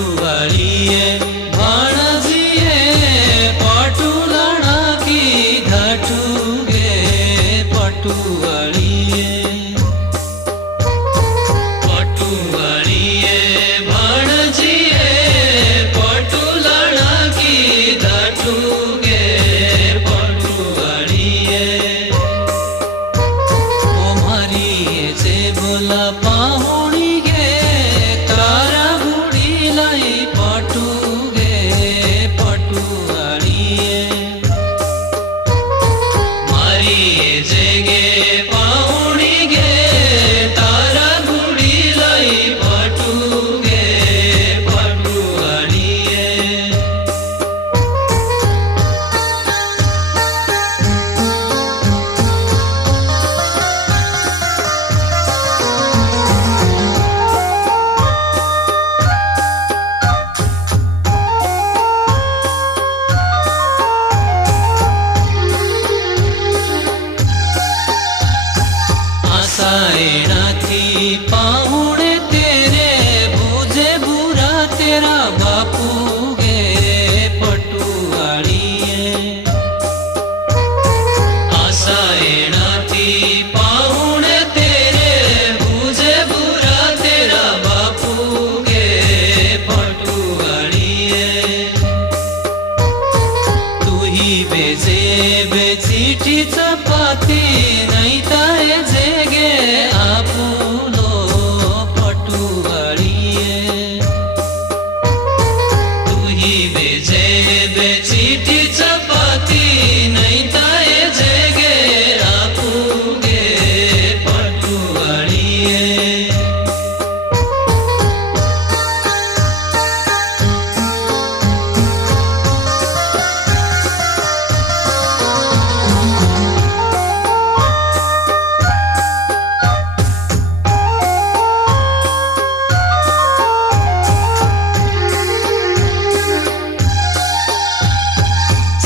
पटुवालिए भाणजिए पटुलणा की घटुगे पटुवालिए पटुवालिए भाणजिए पटुलणा की घटुगे पटुवालिए ओ मारिए से बोला पाहुणी गे तारा बुड़ी लाई पटुगे पटुवालिए मारिए से गे पाहुणी गे तारा बुड़ी लाई पटुगे पटुवालिए आसाएणाथी पाहुणे तेरे भूजे बुरा तेरा बापू गे पटुवालिए आसाएणाथी पाहुणे तेरे भूजे बुरा तेरा बापू गे पटुवालिए तू ही बेजे बेचीटी चपाती नहीं ताए जेगे आपुलो पटुवालिए तू ही बेजे बेचीटी चपाती नहीं ताए जेगे आपुगे पटुवालिए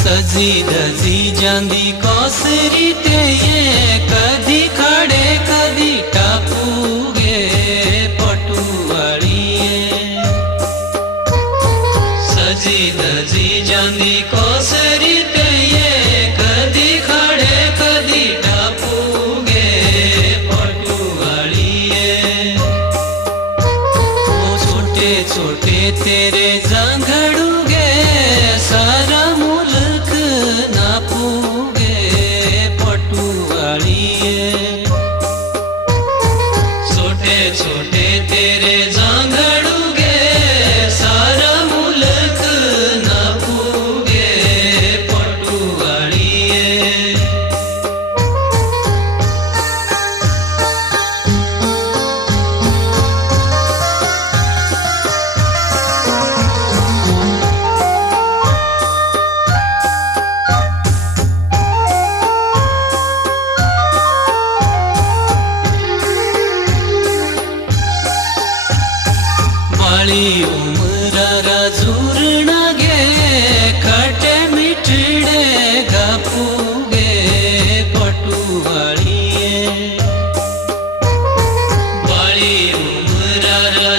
सजी धजी जांदी कौसरी ते ये कदी खड़े कदी टापूगे पटुवालिए सजी धजी जांदी कौसरी ते ये कदी खड़े कदी टापूगे पटुवालिए ओ छोटे छोटे तेरे जांघड़ूगे सारा मुल्क नापूगे पटुवालिए छोटे छोटे तेरे जांघड़ूगे सारा मुल्क नापूगे पटुवालिए बाळी उमरारा झुरणा गे खटे मिठड़े गापूगे पटुवालिए बाळी उमरारा